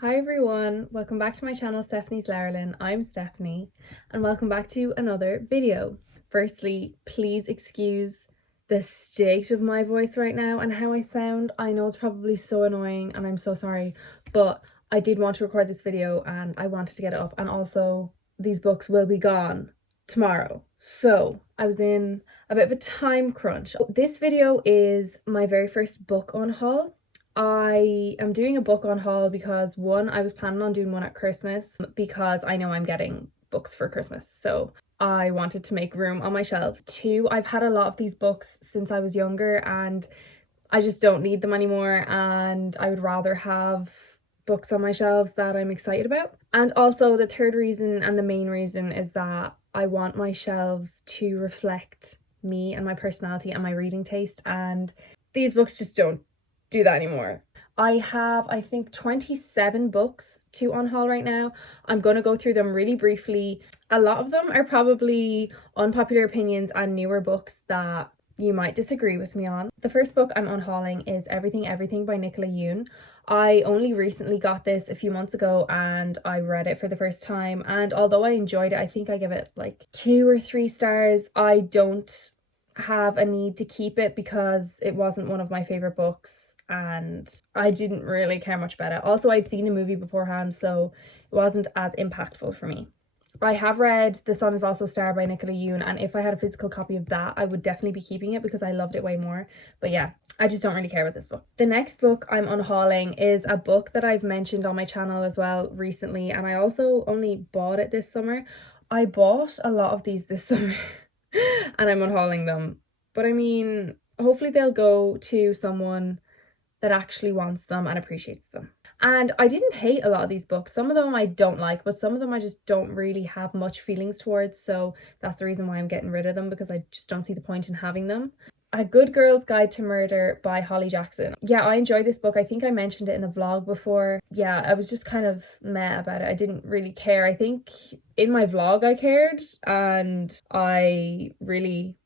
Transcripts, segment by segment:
Hi everyone, welcome back to my channel Stephanie's Lerlin. I'm Stephanie and welcome back to another video. Firstly, please excuse the state of my voice right now and how I sound. I know it's probably so annoying and I'm so sorry, but I did want to record this video and I wanted to get it up, and also these books will be gone tomorrow. So I was in a bit of a time crunch. This video is my very first book on haul. I am doing a book on haul because one, I was planning on doing one at Christmas because I know I'm getting books for Christmas. So I wanted to make room on my shelf. Two, I've had a lot of these books since I was younger and I just don't need them anymore, and I would rather have books on my shelves that I'm excited about. And also the third reason and the main reason is that I want my shelves to reflect me and my personality and my reading taste, and these books just don't do that anymore. I have, I think, 27 books to unhaul right now. I'm going to go through them really briefly. A lot of them are probably unpopular opinions and newer books that you might disagree with me on. The first book I'm unhauling is Everything Everything by Nicola Yoon. I only recently got this a few months ago and I read it for the first time, and although I enjoyed it, I think I give it like 2 or 3 stars. I don't have a need to keep it because it wasn't one of my favorite books and I didn't really care much about it. Also, I'd seen the movie beforehand, so it wasn't as impactful for me. I have read The Sun Is Also a Star by Nicola Yoon, and if I had a physical copy of that, I would definitely be keeping it because I loved it way more. But yeah, I just don't really care about this book. The next book I'm unhauling is a book that I've mentioned on my channel as well recently, and I also only bought it this summer. I bought a lot of these this summer and I'm unhauling them. But I mean, hopefully they'll go to someone that actually wants them and appreciates them. And I didn't hate a lot of these books. Some of them I don't like, but some of them I just don't really have much feelings towards. So that's the reason why I'm getting rid of them, because I just don't see the point in having them. A Good Girl's Guide to Murder by Holly Jackson. Yeah, I enjoyed this book. I think I mentioned it in a vlog before. Yeah, I was just kind of meh about it. I didn't really care. I think in my vlog I cared and I really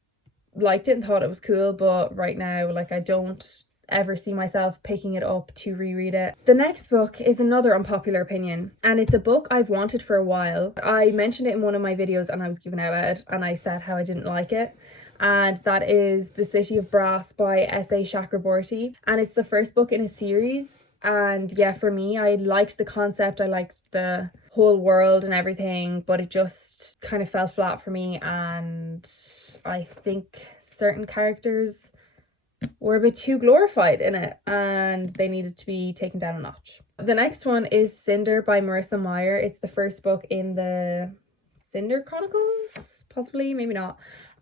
liked it and thought it was cool, but right now, like, I don't ever see myself picking it up to reread it. The next book is another unpopular opinion, and it's a book I've wanted for a while. I mentioned it in one of my videos and I was giving out about it and I said how I didn't like it, and that is The City of Brass by S.A. Chakraborty, and it's the first book in a series. And yeah, for me, I liked the concept, I liked the whole world and everything, but it just kind of fell flat for me, and I think certain characters were a bit too glorified in it and they needed to be taken down a notch. The next one is Cinder by Marissa Meyer. It's the first book in the Cinder Chronicles, possibly, maybe not.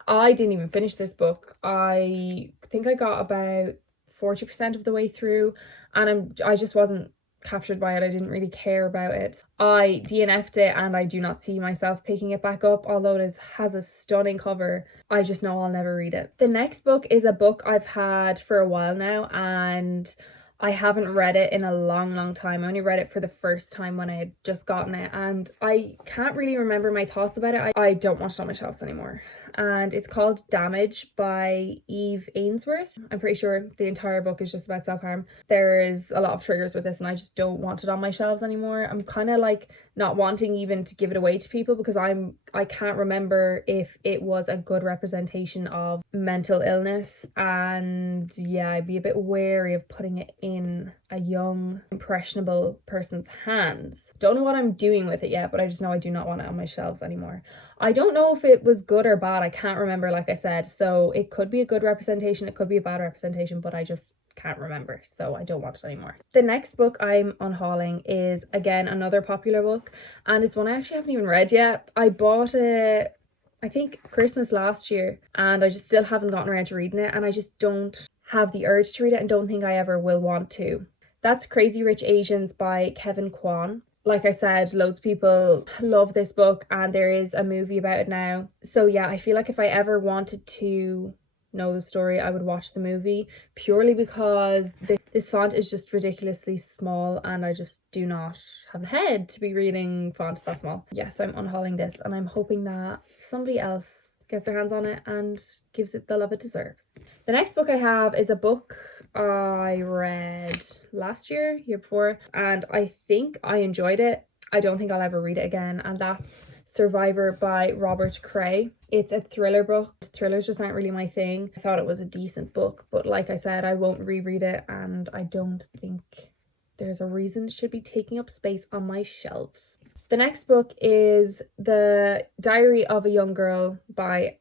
I didn't even finish this book. I think I got about 40% of the way through and I just wasn't captured by it. I didn't really care about it. I DNF'd it and I do not see myself picking it back up, although it has a stunning cover. I just know I'll never read it. The next book is a book I've had for a while now and I haven't read it in a long time. I only read it for the first time when I had just gotten it and I can't really remember my thoughts about it. I don't want it on my shelves anymore. And it's called Damage by Eve Ainsworth. I'm pretty sure the entire book is just about self-harm. There is a lot of triggers with this and I just don't want it on my shelves anymore. I'm kind of like not wanting even to give it away to people because I can't remember if it was a good representation of mental illness, and yeah, I'd be a bit wary of putting it in a young, impressionable person's hands. Don't know what I'm doing with it yet, but I just know I do not want it on my shelves anymore. I don't know if it was good or bad. I can't remember, like I said. So it could be a good representation, it could be a bad representation, but I just can't remember, so I don't want it anymore. The next book I'm unhauling is, again, another popular book, and it's one I actually haven't even read yet. I bought it, I think, Christmas last year, and I just still haven't gotten around to reading it, and I just don't have the urge to read it and don't think I ever will want to. That's Crazy Rich Asians by Kevin Kwan. Like I said, loads of people love this book and there is a movie about it now. So yeah, I feel like if I ever wanted to know the story, I would watch the movie, purely because this font is just ridiculously small and I just do not have the head to be reading font that small. Yeah, so I'm unhauling this and I'm hoping that somebody else gets their hands on it and gives it the love it deserves. The next book I have is a book I read last year before, and I think I enjoyed it. I don't think I'll ever read it again, and that's Survivor by Robert Cray. It's a thriller book. Thrillers just aren't really my thing. I thought it was a decent book, but like I said, I won't reread it, and I don't think there's a reason it should be taking up space on my shelves. The next book is The Diary of a Young Girl by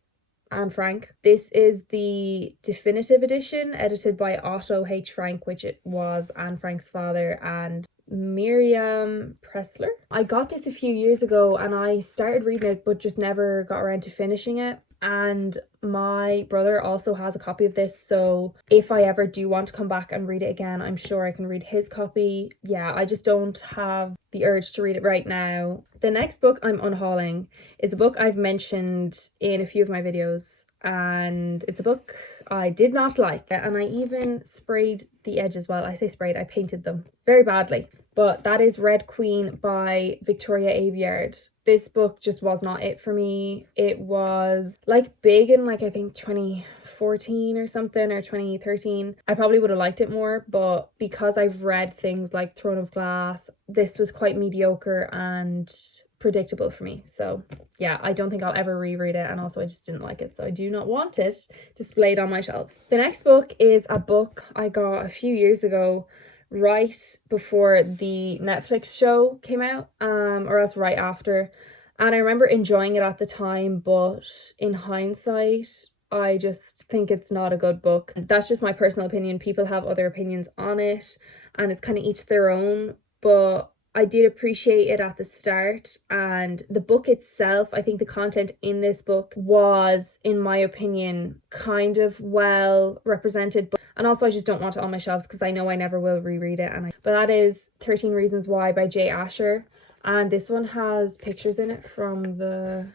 Anne Frank. This is the definitive edition, edited by Otto H. Frank, which it was Anne Frank's father and Miriam Pressler. I got this a few years ago and I started reading it but just never got around to finishing it. And my brother also has a copy of this, so if I ever do want to come back and read it again, I'm sure I can read his copy. Yeah, I just don't have the urge to read it right now. The next book I'm unhauling is a book I've mentioned in a few of my videos, and it's a book I did not like, and I even sprayed the edges. Well, I say sprayed, I painted them very badly. But that is Red Queen by Victoria Aveyard. This book just was not it for me. It was like big in like I think 2014 or something, or 2013. I probably would have liked it more, but because I've read things like Throne of Glass, this was quite mediocre and predictable for me. So yeah, I don't think I'll ever reread it, and also I just didn't like it, so I do not want it displayed on my shelves. The next book is a book I got a few years ago, right before the Netflix show came out, or else right after, and I remember enjoying it at the time, but in hindsight I just think it's not a good book. That's just my personal opinion. People have other opinions on it and it's kind of each their own, but I did appreciate it at the start, and the book itself, I think the content in this book was, in my opinion, kind of well represented. And also I just don't want it on my shelves because I know I never will reread it. But that is 13 Reasons Why by Jay Asher, and this one has pictures in it from the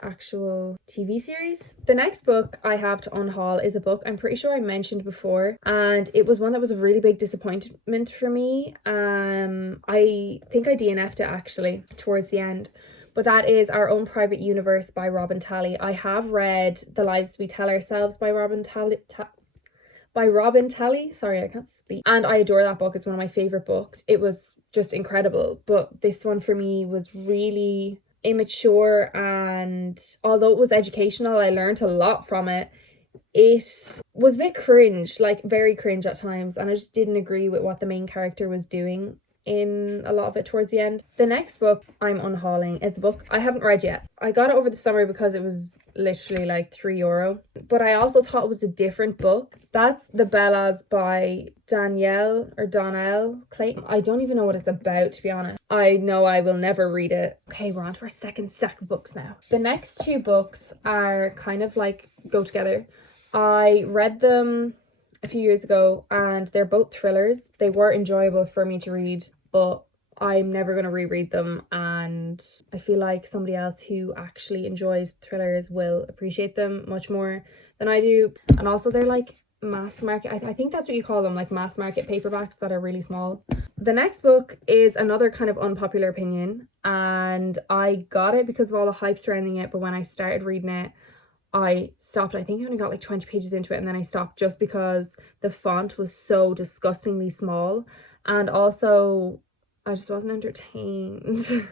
actual TV series. The next book I have to unhaul is a book I'm pretty sure I mentioned before, and it was one that was a really big disappointment for me. I think I DNF'd it actually towards the end, but that is Our Own Private Universe by Robin Talley. I have read The Lies We Tell Ourselves by Robin Talley. Sorry, I can't speak. And I adore that book. It's one of my favorite books. It was just incredible, but this one for me was really immature, and although it was educational, I learned a lot from it. It was a bit cringe, like very cringe at times, and I just didn't agree with what the main character was doing in a lot of it towards the end. The next book I'm unhauling is a book I haven't read yet. I got it over the summer because it was literally like €3, but I also thought it was a different book. That's The Bellas by Donnell Clayton. I don't even know what it's about, to be honest. I know I will never read it. Okay, we're on to our second stack of books now. The next two books are kind of like go together. I read them a few years ago and they're both thrillers. They were enjoyable for me to read, but I'm never going to reread them, and I feel like somebody else who actually enjoys thrillers will appreciate them much more than I do. And also they're like mass market, I think that's what you call them, like mass market paperbacks that are really small. The next book is another kind of unpopular opinion, and I got it because of all the hype surrounding it, but when I started reading it I stopped. I think I only got like 20 pages into it, and then I stopped just because the font was so disgustingly small, and also I just wasn't entertained.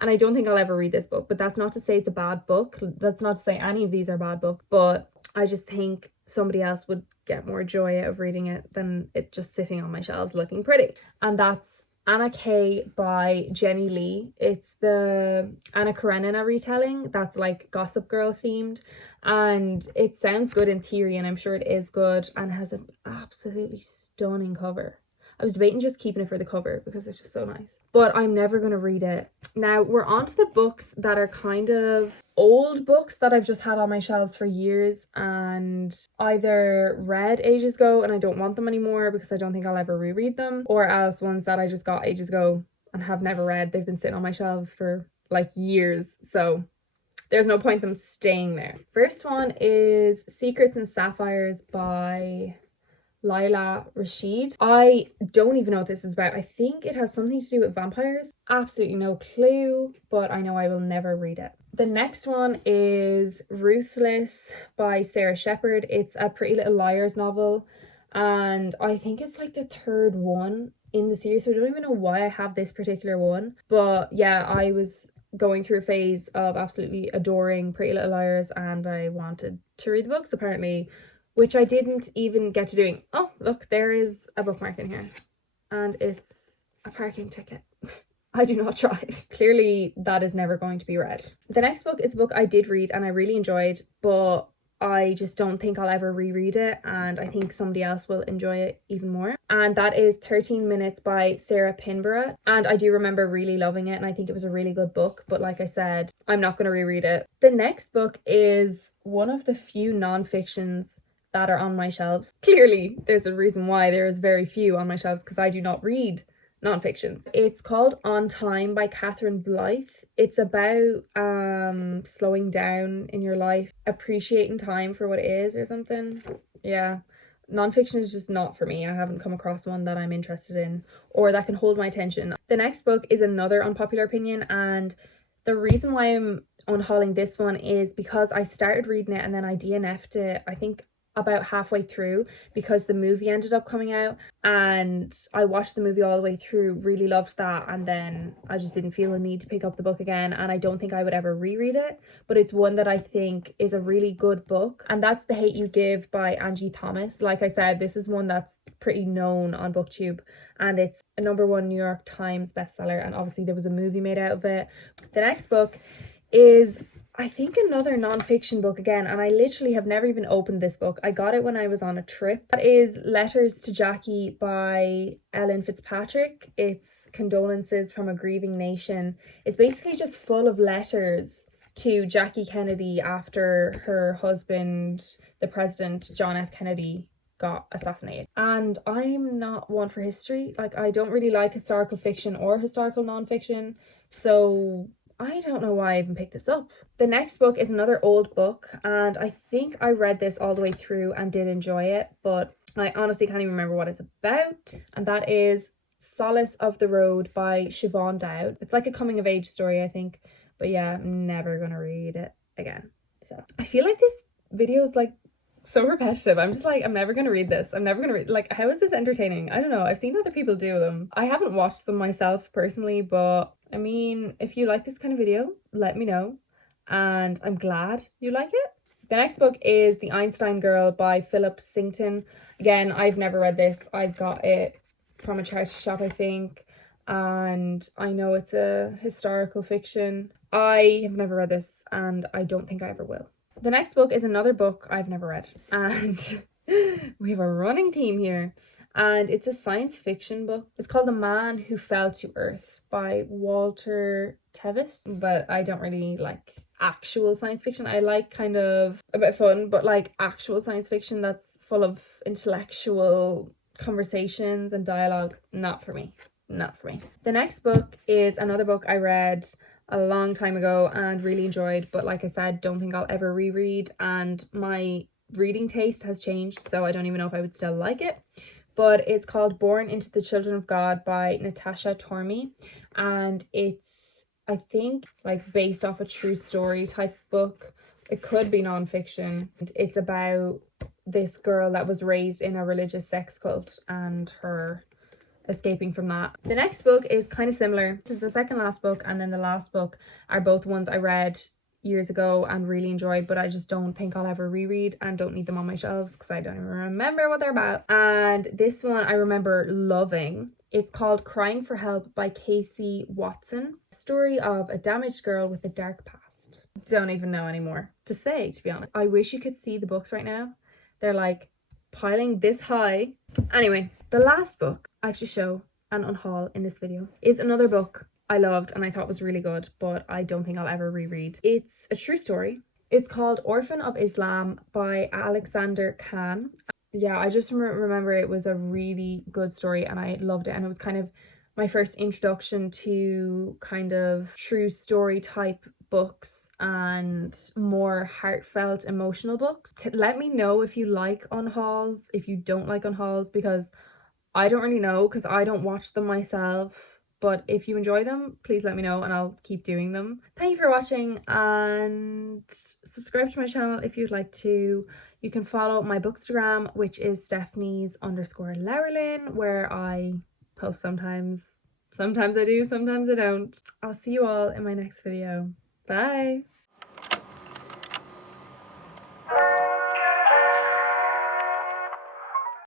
And I don't think I'll ever read this book, but that's not to say it's a bad book. That's not to say any of these are bad books, but I just think somebody else would get more joy out of reading it than it just sitting on my shelves looking pretty. And that's Anna K by Jenny Lee. It's the Anna Karenina retelling that's like Gossip Girl themed, and it sounds good in theory, and I'm sure it is good, and has an absolutely stunning cover. I was debating just keeping it for the cover because it's just so nice, but I'm never going to read it. Now we're on to the books that are kind of old books that I've just had on my shelves for years and either read ages ago and I don't want them anymore because I don't think I'll ever reread them, or else ones that I just got ages ago and have never read. They've been sitting on my shelves for like years, so there's no point them staying there. First one is Secrets and Sapphires by Laila Rashid. I don't even know what this is about. I think it has something to do with vampires. Absolutely no clue, but I know I will never read it. The next one is Ruthless by Sarah Shepard. It's a Pretty Little Liars novel, and I think it's like the third one in the series, so I don't even know why I have this particular one. But yeah, I was going through a phase of absolutely adoring Pretty Little Liars, and I wanted to read the books apparently, which I didn't even get to doing. Oh, look, there is a bookmark in here, and it's a parking ticket. I do not drive. Clearly, that is never going to be read. The next book is a book I did read and I really enjoyed, but I just don't think I'll ever reread it, and I think somebody else will enjoy it even more. And that is 13 Minutes by Sarah Pinborough. And I do remember really loving it, and I think it was a really good book, but like I said, I'm not going to reread it. The next book is one of the few non-fictions that are on my shelves. Clearly, there's a reason why there is very few on my shelves, because I do not read non-fictions. It's called On Time by Catherine Blythe. It's about slowing down in your life, appreciating time for what it is or something. Yeah. Non-fiction is just not for me. I haven't come across one that I'm interested in or that can hold my attention. The next book is another unpopular opinion, and the reason why I'm unhauling this one is because I started reading it and then I DNF'd it, I think about halfway through, because the movie ended up coming out, and I watched the movie all the way through, really loved that, and then I just didn't feel a need to pick up the book again, and I don't think I would ever reread it. But it's one that I think is a really good book, and that's The Hate You Give by Angie Thomas. Like I said, this is one that's pretty known on BookTube, and it's a #1 New York Times bestseller, and obviously there was a movie made out of it. The next book is, I think, another non-fiction book again, and I literally have never even opened this book. I got it when I was on a trip. That is Letters to Jackie by Ellen Fitzpatrick. It's condolences from a grieving nation. It's basically just full of letters to Jackie Kennedy after her husband, the president, John F. Kennedy, got assassinated. And I'm not one for history. Like, I don't really like historical fiction or historical non-fiction, so I don't know why I even picked this up. The next book is another old book, and I think I read this all the way through and did enjoy it, but I honestly can't even remember what it's about. And that is Solace of the Road by Siobhan Dowd. It's like a coming of age story, I think, but yeah, I'm never gonna read it again. So I feel like this video is like so repetitive. I'm just like, I'm never gonna read this. I'm never gonna read, like, how is this entertaining? I don't know. I've seen other people do them. I haven't watched them myself personally, but I mean, if you like this kind of video, let me know, and I'm glad you like it. The next book is The Einstein Girl by Philip Sington. Again, I've never read this. I got it from a charity shop, I think, and I know it's a historical fiction. I have never read this, and I don't think I ever will. The next book is another book I've never read, and we have a running theme here, and it's a science fiction book. It's called The Man Who Fell to Earth by Walter Tevis, but I don't really like actual science fiction. I like kind of a bit of fun, but like actual science fiction that's full of intellectual conversations and dialogue, not for me. Not for me. The next book is another book I read a long time ago and really enjoyed, but like I said, don't think I'll ever reread, and my reading taste has changed, so I don't even know if I would still like it. But it's called Born into the Children of God by Natasha Tormey, and it's, I think, like based off a true story type book. It could be non-fiction. It's about this girl that was raised in a religious sex cult and her escaping from that. The next book is kind of similar. This is the second last book, and then the last book are both ones I read years ago and really enjoyed, but I just don't think I'll ever reread and don't need them on my shelves because I don't even remember what they're about. And this one I remember loving. It's called Crying for Help by Casey Watson. Story of a damaged girl with a dark past. Don't even know anymore to say, to be honest. I wish you could see the books right now. They're like piling this high. Anyway, the last book I have to show and unhaul in this video is another book I loved and I thought was really good, but I don't think I'll ever reread. It's a true story. It's called Orphan of Islam by Alexander Khan. Yeah, I just remember it was a really good story and I loved it, and it was kind of my first introduction to kind of true story type books and more heartfelt emotional books. Let me know if you like unhauls, if you don't like unhauls, because I don't really know, because I don't watch them myself. But if you enjoy them, please let me know and I'll keep doing them. Thank you for watching, and subscribe to my channel if you'd like to. You can follow my bookstagram, which is Stephanies_Lerlin, where I post sometimes. Sometimes I do, sometimes I don't. I'll see you all in my next video. Bye!